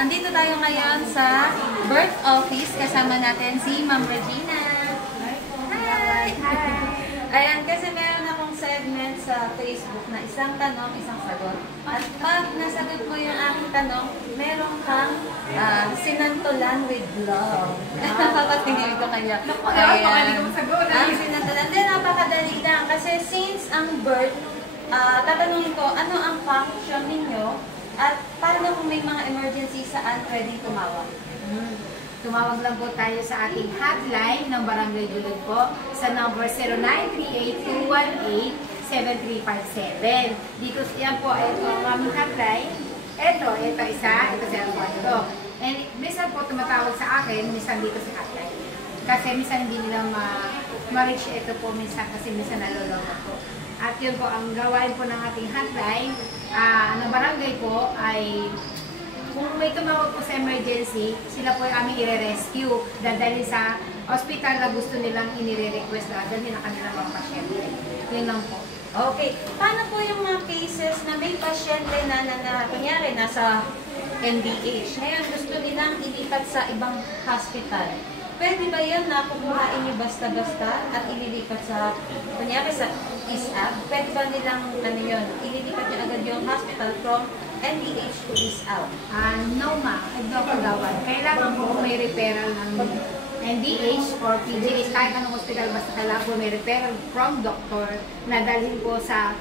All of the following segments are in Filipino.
Andito tayo ngayon sa birth office. Kasama natin si Ma'am Regina. Hi! Ayan, kasi meron akong segment sa Facebook na isang tanong, isang sagot. At pag nasagot mo yung aking tanong, meron kang sinantulan with love. Papatingin ko kaya. Ayan. Ang sinantulan. Then, napakadali lang. Kasi since ang birth, tatanungin ko, ano ang function ninyo? At paano kung may mga emergency, saan pwedeng tumawag? Tumawag lang po tayo sa ating hotline ng Barangay Dulog po sa number 0938-218-7357. Dito yan po, ito ang aming hotline. Ito isa, ito sa ito. And minsan po tumatawag sa akin, minsan dito sa hotline. Kasi minsan hindi nila ma-reach ito po minsan kasi minsan naloloko po. At yun po, ang gawain po ng ating hotline ng barangay po ay kung may tumawag po sa emergency, sila po ay aming i-rescue. Dadalhin sa hospital na gusto nilang inire-request na dalhin ang kanilang mga pasyente. Yun lang po. Okay. Paano po yung mga cases na may pasyente na kunyari, nasa NDH, ngayon gusto nilang ilipat sa ibang hospital? Pwede ba yan na kukuhain niyo basta-basta at ililipat sa, kunyari sa ISAB? Pwede ba nilang, ililipat niyo agad yung hospital from NDH to ISAB? No ma, ito ako gawad. Kailangan po may referral ng NDH or PGH, kahit anong hospital, basta kailangan po may referral from doctor na dalhin po sa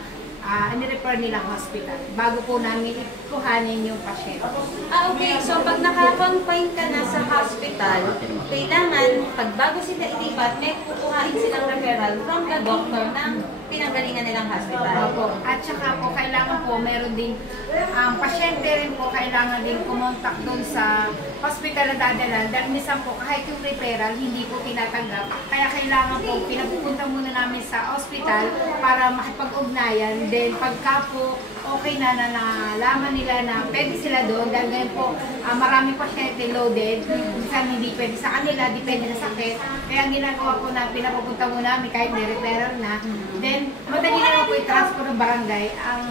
ni-refer nilang hospital bago po namin ikuhanin yung pasyente. Okay. So, pag naka-confine ka na sa hospital, kailangan, pag bago sila ilipat, may kukuhain silang referral from the doctor ng pinanggalingan nilang hospital. Opo. At saka po, kailangan po, meron din, pasyente rin po, kailangan din kumontak doon sa hospital na dadalan. Dahil minsan po, kahit yung referral, hindi po tinatanggap. Kaya kailangan po, pinapupunta muna namin sa hospital para makipag-ugnayan. Then, pagka po, okay na nalaman nila na pwede sila doon. Dahil ngayon po, maraming pasyente loaded. Minsan hindi pwede sa kanila, depende sa sakit. Kaya ang ginagawa po na, pinapupunta muna namin kahit may referral na. Then, madali lang po i-transfer ng barangay ang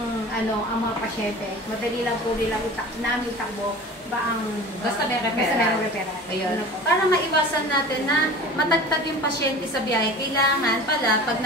mga pasyente. Madali lang po nilang namin itakbo ba ang basta may referral. Ayun. Para maiwasan natin na matagtag yung pasyente sa biyahe, kailangan pala pag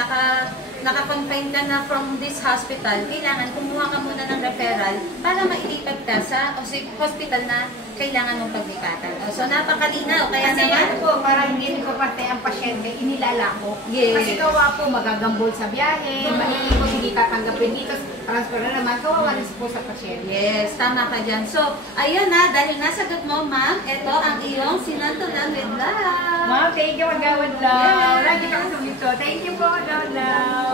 naka-confine ka na from this hospital, kailangan kumuha ka muna ng referral para mailipat ka sa hospital na kailangan mong paglipatan. So, napakalinaw. Kaya kasi naman po, parang hindi ko pati ang pasyente, inilalako. Yes. Kasi kawa po, magagambol sa biyahe, maiikot, hindi tatanggapin dito, transfer na naman, kawawa rin po sa pasyente. Yes, tama ka dyan. So, ayun na, dahil nasagot mo, ma'am, ito ang iyong sinantulan with love. Ma'am, thank you, Magawad Love. Lagi ka kasumito. Thank you po, Love.